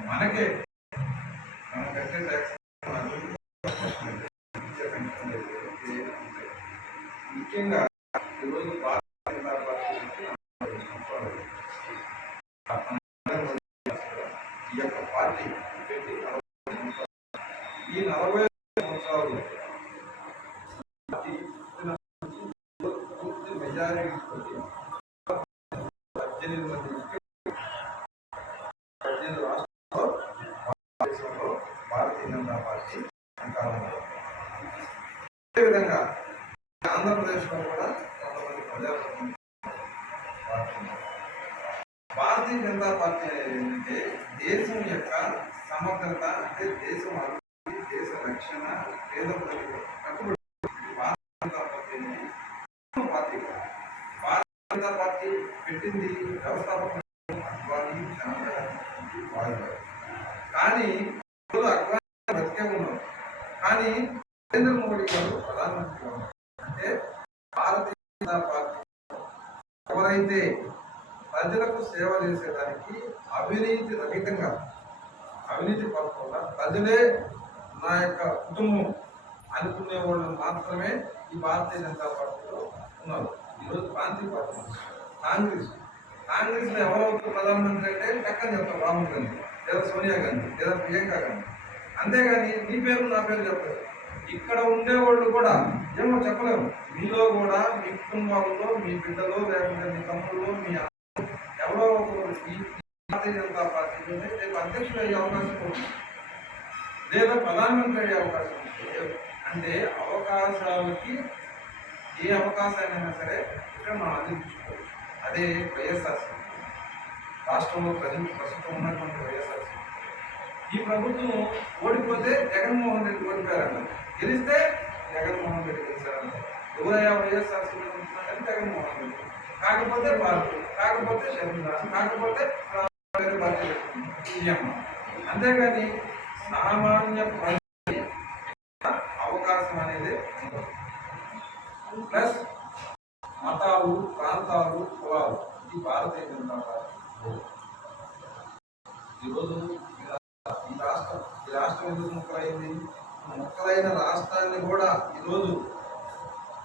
మనకే మనం కట్టే ట్యాక్స్ ముఖ్యంగా ఈరోజు ఈ యొక్క పార్టీ ఈ 40 సంవత్సరాలు పూర్తి మెజారిటీ 18 మంది 18 రాష్ట్రాల్లో భారతదేశంలో భారతీయ జనతా పార్టీ అధికారంలో. అదేవిధంగా ఆంధ్రప్రదేశ్లో కూడా కొంతమంది ప్రజాప్రతినిధులు భారతీయ జనతా పార్టీ అనేది ఏంటంటే దేశం యొక్క సమగ్రత, అంటే దేశం అభివృద్ధి, దేశ రక్షణ, పేద ప్రజలకు కట్టుబడి భారతీయ జనతా పార్టీ అనేది పార్టీ. భారతీయ జనతా పార్టీ పెట్టింది వ్యవస్థాపక అద్వానీ, చంద్రబాబు, వాజ్పేయి. కానీ అద్వానీ బతికే ఉన్నారు, కానీ నరేంద్ర మోడీ గారు ప్రధానమంత్రిగా ఉన్నారు. అంటే భారతీయ జనతా పార్టీ ఎవరైతే ప్రజలకు సేవ చేసేదానికి అవినీతి రహితంగా, అవినీతి పడకుండా ప్రజలే నా యొక్క కుటుంబం అనుకునే వాళ్ళు మాత్రమే ఈ భారతీయ జనతా పార్టీలో ఉన్నారు. ఈరోజు ప్రాంతీయ పార్టీ కాంగ్రెస్లో ఎవరవుతారు ప్రధానమంత్రి అంటే టక్కని చెప్తారు, రాహుల్ గాంధీ లేదా సోనియా గాంధీ లేదా ప్రియాంక గాంధీ. అంతేగాని నీ పేరు నా పేరు చెప్పలేదు. ఇక్కడ ఉండేవాళ్ళు కూడా ఏమో చెప్పలేము. మీలో కూడా మీ కుటుంబాల్లో మీ బిడ్డలో, లేకుంటే మీ తమ్ముళ్ళు, మీ ఎవరో ఒకరు ఈ భారతీయ జనతా పార్టీలోనే రేపు అధ్యక్షుడు అయ్యే అవకాశం ఉంది, లేదా ప్రధానమంత్రి అయ్యే అవకాశం ఉంది. అంటే అవకాశాలకి ఏ అవకాశాలైనా సరే ఇక్కడ మనం అందించుకోవాలి. అదే వైఎస్ఆర్సీపీ రాష్ట్రంలో ప్రస్తుతం ఉన్నటువంటి వైఎస్ఆర్సీపీ. ఈ ప్రభుత్వం ఓడిపోతే జగన్మోహన్ రెడ్డి ఓడిపోయారన్న, గెలిస్తే జగన్మోహన్ రెడ్డి గెలిచారన్న. ఎవరయ్యా వైఎస్ఆర్సీపీ అంటే జగన్మోహన్ రెడ్డి, కాకపోతే భారత్, కాకపోతే షర్మిల, కాకపోతే అంతేగాని సామాన్య ప్రజలకి అవకాశం అనేది ప్లస్ మతాలు, ప్రాంతాలు, కులాలు, ఇది భారతీయ జనతా పార్టీ. ఈరోజు ఈ రాష్ట్రం ఎందుకు ముక్కలైంది? ముక్కలైన రాష్ట్రాన్ని కూడా ఈరోజు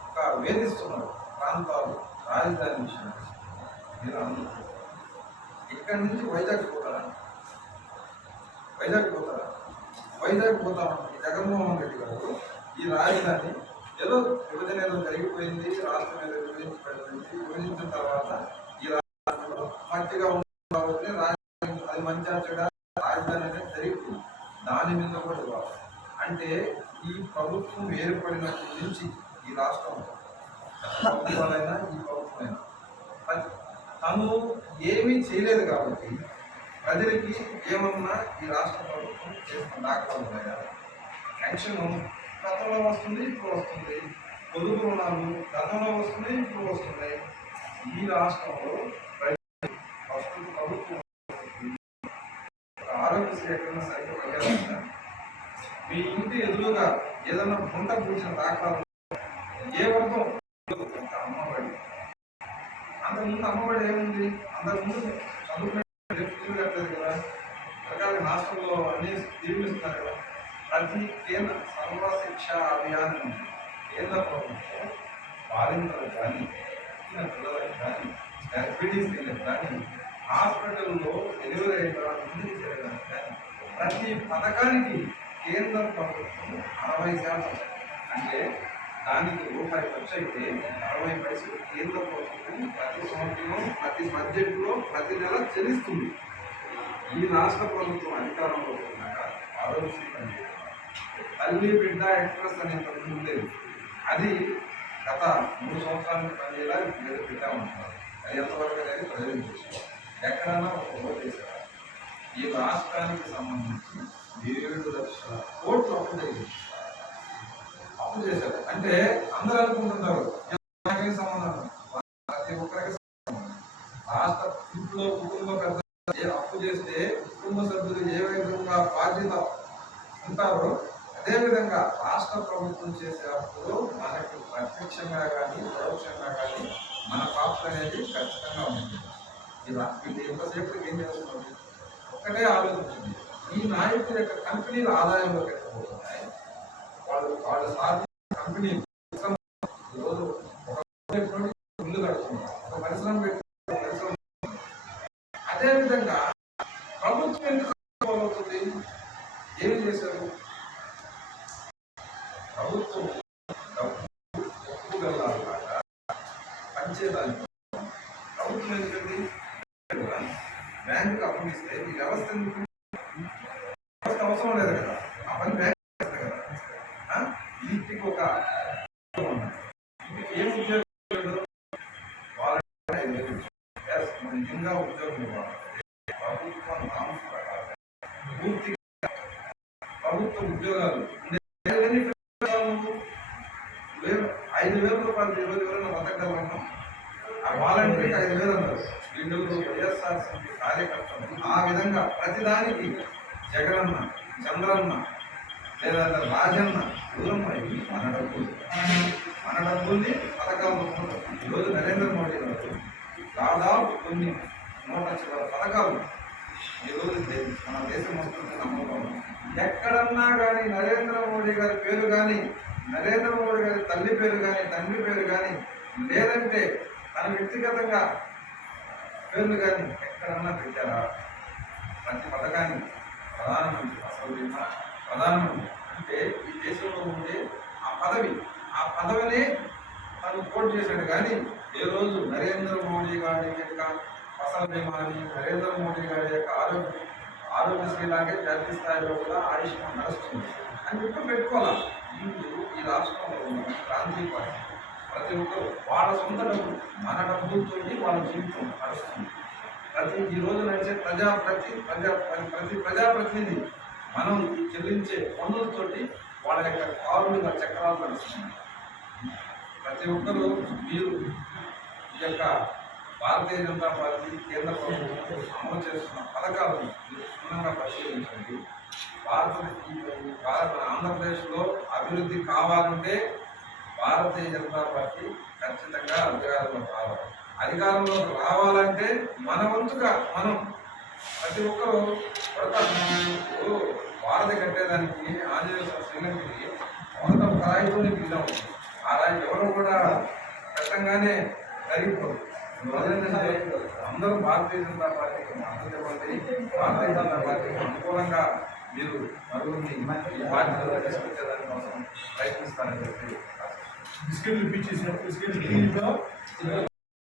ఒక వేధిస్తున్నారు. ప్రాంతాలు, రాజధాని విషయం మీరు అందరూ ఇక్కడి నుంచి వైజాగ్ పోతారా? వైజాగ్ పోతామంటే జగన్మోహన్ రెడ్డి గారు ఈ రాజధాని ఏదో విభజన ఏదో జరిగిపోయింది, రాష్ట్రం ఏదో విభజించిన తర్వాత ఈ రాష్ట్రంలో మంచిగా ఉంటుంది, రాజధాని అది మంచిగా చెడ రాజధాని అనేది జరిగిపోయింది. దాని మీద కూడా ఇవ్వాలి అంటే ఈ ప్రభుత్వం ఏర్పడినప్పటి నుంచి ఈ రాష్ట్రం ప్రభుత్వాలైనా ఈ ప్రభుత్వమైనా తను ఏమీ చేయలేదు కాబట్టి ప్రజలకి ఏమన్నా ఈ రాష్ట్ర ప్రభుత్వం చేసిన దాఖలాలు ఉన్నాయా? పెన్షన్ గతంలో వస్తుంది, ఇప్పుడు వస్తుంది. పొదుపు రుణాలు గతంలో వస్తున్నాయి, ఇప్పుడు వస్తున్నాయి. ఈ రాష్ట్రంలో ప్రస్తుత ప్రభుత్వం ఆరోగ్యశ్రీ ఎక్కడైనా సరిగ్గా పనిచేస్తుందా? మీ ఇంటి ఎదురుగా ఏదైనా గుంట పూసిన దాఖలాలు ఏ వర్గం? అమ్మఒడి. అంతకుముందు అమ్మఒడి ఏముంది? అంతకుముందు చదువుకునే కట్టలేదు కదా, రకాల హాస్టల్లో అన్ని తీర్మిస్తున్నారు కదా. ప్రతి కేంద్ర సర్వశిక్ష అభియాన్ ఉంది. కేంద్ర ప్రభుత్వం బాలింతలకు కానీ, చిన్న పిల్లలకు కానీ, గర్భిణీ స్త్రీలకు కానీ, హాస్పిటల్లో డెలివరీ అయిన తర్వాత ముందుకు చేయడానికి కానీ ప్రతి పథకానికి కేంద్ర ప్రభుత్వం 60% అంటే దానికి రూపాయి ఖర్చు అయితే 60 పైసలు కేంద్ర ప్రభుత్వం ప్రతి సంవత్సరం ప్రతి బడ్జెట్లో ప్రతి నెల చెల్లిస్తుంది. ఈ రాష్ట్ర ప్రభుత్వం అధికారంలో ఉన్నాక ఆరోగ్యశ్రీ పనిచేయాలి. తల్లి బిడ్డ ఎక్స్ప్రెస్ అనే పథకం ఉండేది, అది గత 3 సంవత్సరాలకు పనిచేయాలి. లేదా బిడ్డ ఉంటున్నారు, అది ఎంతవరకు అనేది ప్రజలు చేశారు. ఎక్కడన్నా ఒక ఓటు వేశారు. ఈ రాష్ట్రానికి సంబంధించి 7 లక్షల కోట్లు అప్పు చేశారు. అంటే అందరూ అనుకుంటున్నారు సంబంధం, ప్రతి ఒక్కరికి రాష్ట్ర ఇంట్లో కుటుంబ పెద్ద అప్పు చేస్తే కుటుంబ సభ్యులు ఏ విధంగా బాధ్యత ఉంటారో అదేవిధంగా రాష్ట్ర ప్రభుత్వం చేసే అప్పుడు మనకి ప్రత్యక్షంగా కానీ పరోక్షంగా కానీ మన పాత్ర అనేది ఖచ్చితంగా ఉంటుంది. ఇలా వీళ్ళు ఎంతసేపు ఏం చేస్తున్నారు? ఒక్కటే ఆలోచించింది, ఈ నాయకుల యొక్క కంపెనీల ఆదాయంలో పెట్టబోతున్నాయి. వాళ్ళు సాధించిన కంపెనీ ఈరోజు ఒక ఇల్లు కడుతున్నారు, ఒక పరిశ్రమ పెట్టి పరిశ్రమ. అదేవిధంగా ప్రభుత్వం ఎందుకు అవుతుంది? ఏమి చేశారు? ప్రభుత్వం డబ్బు వెళ్ళాలన్నమాట పంచేదానికి ప్రభుత్వం ఎందుకండి బ్యాంకుకి అప్పు ఇస్తే ఈ వ్యవస్థ ఎందుకు? వ్యవస్థ అవసరం లేదు కదా, ఆ పని బ్యాంక్ చేస్తారు కదా. ఇంటికి ఒక ఏం ఉద్యోగం నిజంగా ఉద్యోగం ఇవ్వాలి. ప్రభుత్వం నామ్స్ ప్రకారం పూర్తిగా ప్రభుత్వ ఉద్యోగాలు 5,000 రూపాయలు ఈరోజు ఎవరైనా బతకగలన్నాం. ఆ వాలంటీర్కి 5,000 అన్నారు. వీళ్ళు వైఎస్ఆర్సీపీ కార్యకర్తలు ఆ విధంగా ప్రతిదానికి జగనన్న, చంద్రన్న లేదా రాజన్న దూరమ్మ మన డబ్బుల్ని పథకాలు. ఈరోజు నరేంద్ర మోడీ గారు దాదాపు కొన్ని 100 చిల్లర పథకాలు ఈరోజు మన దేశం మొత్తం నమ్మకం. ఎక్కడన్నా కానీ నరేంద్ర మోడీ గారి పేరు కానీ, నరేంద్ర మోడీ గారి తల్లి పేరు కానీ, తండ్రి పేరు కానీ, లేదంటే తన వ్యక్తిగతంగా పేర్లు కానీ ఎక్కడన్నా పెట్టారా? ప్రతి పథకాన్ని ప్రధానమంత్రి అసలు ప్రధానమంత్రి అంటే ఈ దేశంలో ఉండే ఆ పదవిని తను పోటీ చేశాడు. కానీ ఏ రోజు నరేంద్ర మోడీ గారి యొక్క ఫసల్ బీమాని, నరేంద్ర మోడీ గారి యొక్క ఆరోగ్యశ్రీ లాగే జాతీయ స్థాయిలో కూడా ఆయుష్మాన్ నడుస్తుంది అని చెప్పి పెట్టుకోవాలి. ఈ రాష్ట్రంలో ఉన్న ప్రాంతీయ పార్టీ ప్రతి ఒక్కరు వాళ్ళ సొంత డబ్బు, మన డబ్బులతో వాళ్ళ జీవితం నడుస్తుంది. ఈ రోజు నడిచే ప్రతి ప్రజాప్రతినిధి మనం చెల్లించే పన్నులతోటి వాళ్ళ యొక్క కారులుగా చక్రాలు నడుస్తున్నాయి. ప్రతి ఒక్కరూ మీరు ఈ యొక్క భారతీయ జనతా పార్టీ కేంద్ర ప్రభుత్వం అమలు చేస్తున్న పథకాలను క్షుణ్ణంగా పరిశీలించండి. ఆంధ్రప్రదేశ్లో అభివృద్ధి కావాలంటే భారతీయ జనతా పార్టీ ఖచ్చితంగా అధికారంలోకి రావాలి. అధికారంలోకి రావాలంటే మన వంతుగా మనం ప్రతి ఒక్కరూ భారత కట్టేదానికి ఆంజనేయ శ్రీలంకకి మొదట ఒక రాయితోనే బిల్లం ఉంటుంది. ఆ రాయి ఎవరు కూడా పెట్టంగానే కరిగిపోదు. ఏంటంటే అందరూ భారతీయ జనతా పార్టీకి మద్దతు ఇవ్వండి. భారతీయ జనతా పార్టీకి అనుకూలంగా మీరు నలుగురిని ఈ పార్టీలో తీసుకొచ్చేదాని కోసం ప్రయత్నిస్తారని చెప్పి బిస్కెట్లు ఇప్పించేసారు. బిస్కెట్లు